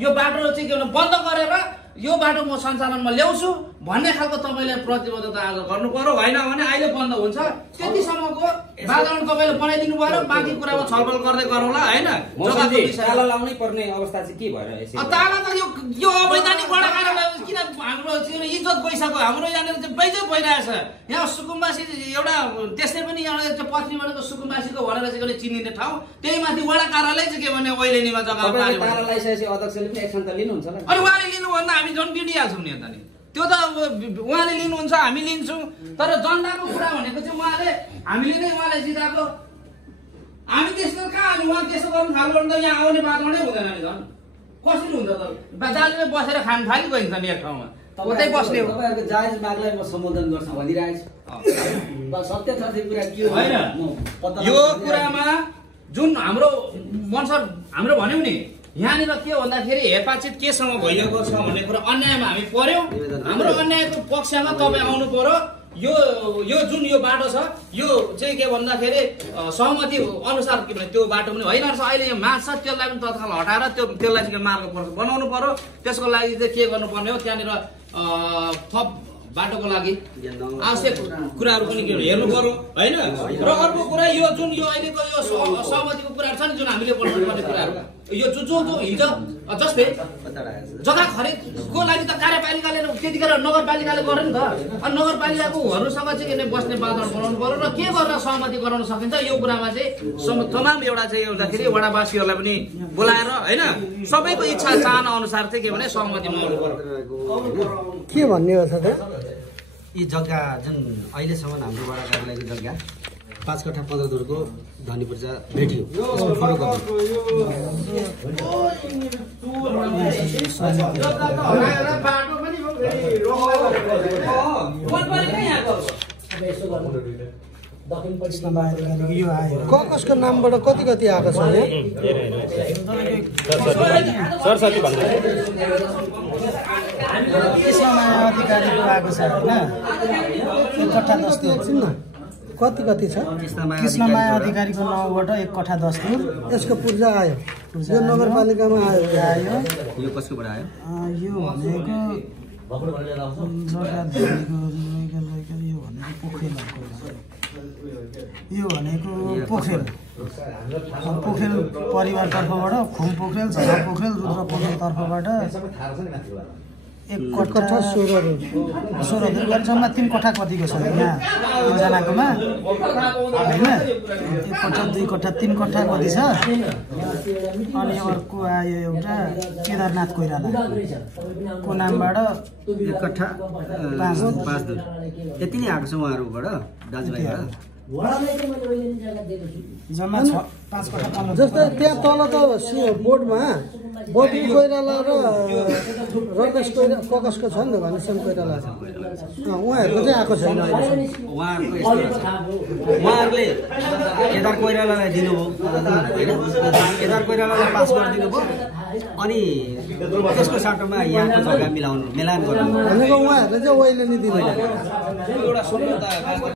यो बाटो चाहिँ के भन्नु बन्द गरेर यो बाटो म सञ्चालनमा ल्याउँछु भन्ने खालको तपाईले प्रतिबद्धता आज गर्नु पर्यो हैन भने अहिले बन्द हुन्छ त्यतिसम्मको वातावरण तपाईले बनाइदिनु पर्यो बाँकी कुरामा छलफल गर्दै गरौँला हैन ताला लाउनै पर्ने अवस्था चाहिँ के भएर यसो ताला त यो अवैधानिक बडा कारण किन हाम्रो इज्जत गइसक्यो हाम्रो यहाँनिर चाहिँ बेइज्जत भइरहेछ यहाँ सुकुम्बासी एउटा त्यसले पनि एउटा पत्नी भनेको सुकुम्बासीको भनेर चाहिँ चिनिने ठाउँ त्यही माथि वडा कार्यालय चाहिँ के भने ओइलेनीमा जग्गा पारि ताला लाइसकेपछि अध्यक्षले पनि एक्सन त लिनुहुन्छ होला अनि उहाँले लिनुभन्दा हामी झन् बिडिहाल्छौँ नि त नि त्यो त उहाँले लिनुहुन्छ हामी लिन्छौँ तर जनताको कुरा भनेको चाहिँ उहाँले हामीले नै उहाँलाई जिताएको हामी त्यस्तो कहाँ अनि उहाँ त्यस्तो गर्नु थाल्नु भने त यहाँ आउने वातावरणै हुँदैन नि झन् कसरी हुन्छ त दाजुले बसेर खान थाली गइन्छ नि एक ठाउँमा उतै बस्ने हो तपाईहरुको जायज मागलाई म सम्बोधन गर्छ भनिरहेछु सत्य तथ्य कुरा के हो हैन यो कुरामा जुन हाम्रो मनसर हाम्रो भन्यौ नि यहाँनिर के भन्दाखेरि हेरपाचित केसँग भइरहेको छ भन्ने कुरा अन्यायमा हामी पर्यौं हाम्रो अन्यायको पक्षमा तपाईँ आउनु पर्यो यो जुन यो बाटो छ यो चाहिँ के भन्दाखेरि सहमति अनुसार के भने त्यो बाटो पनि होइन अहिले यो माग छ त्यसलाई पनि तत्काल हटाएर त्यसलाई चाहिँ मार्ग बनाउनु पर्यो त्यसको लागि चाहिँ के गर्नुपर्ने हो त्यहाँनिर थप बाटोको लागि आवश्यक कुराहरू पनि हेर्नु पर्यो हैन र अर्को कुरा यो जुन यो अहिलेको यो सहमतिको कुराहरू छ नि जुन हामीले बढ्नुपर्ने कुराहरू यो जो हिजो जस्तै जग्गा खरिदको लागि त कार्यपालिकाले त्यतिखेर नगरपालिकाले गर्यो नि त अनि नगरपालिकाकोहरूसँग चाहिँ बस्ने वातावरण बनाउनु पर्यो र के गरेर सहमति गराउन सकिन्छ यो कुरामा चाहिँ तमाम एउटा चाहिँ एउटाखेरि वडावासीहरूलाई पनि बोलाएर हैन सबैको इच्छा चाहना अनुसार चाहिँ के भने सहमतिमा आउनु पर्यो के भन्ने हो त यी जग्गा जुन अहिलेसम्म हाम्रो वडा कार्यालयको जग्गा 5 कट्ठा 15 धुरको धनी पूर्जा भेटियो यसको फोटो कसको नामबाट कति कति आएको छ सरस्वती भन्दै अधिकारीको आएको छ होइन 1 कट्ठा 10 दिन कति कति छ कृष्णमाया अधिकारीको नाउँबाट 1 कट्ठा 10 दिन यसको पूर्जा आयो यो नगरपालिकामा आयो यो कसकोबाट आयो यो भनेको यो भनेको पोखरेल परिवार तर्फबाट खुम पोखरेल झरा पोखरेल रुद्र पोखरेल तर्फबाट 1 कट्ठा 16 गरी जम्मा 3 कट्ठा कतिको छ यहाँ एकजनाकोमा हैन 1 कट्ठा 2 कट्ठा 3 कट्ठा कति छ अनि अर्को आयो एउटा केदारनाथ कोइराला को नामबाट 1 कट्ठा 5 धुर यति नै आएको छ उहाँहरुबाट दाजुभाइबाट जम्मा 5 कट्ठा जस्तै त्यहाँ तल त बोर्डमा बबी कोइराला र रमेश ककसको छ नि त भनेसन कोइराला उहाँहरूको चाहिँ आएको छैन उहाँहरूले केदार कोइरालालाई दिनुभयो केदार कोइरालालाई पास गरिदिनु भयो अनि त्यसको साटोमा यहाँको जग्गा मिलान गर्नु भनेको उहाँहरूले चाहिँ ओइले नि दिनु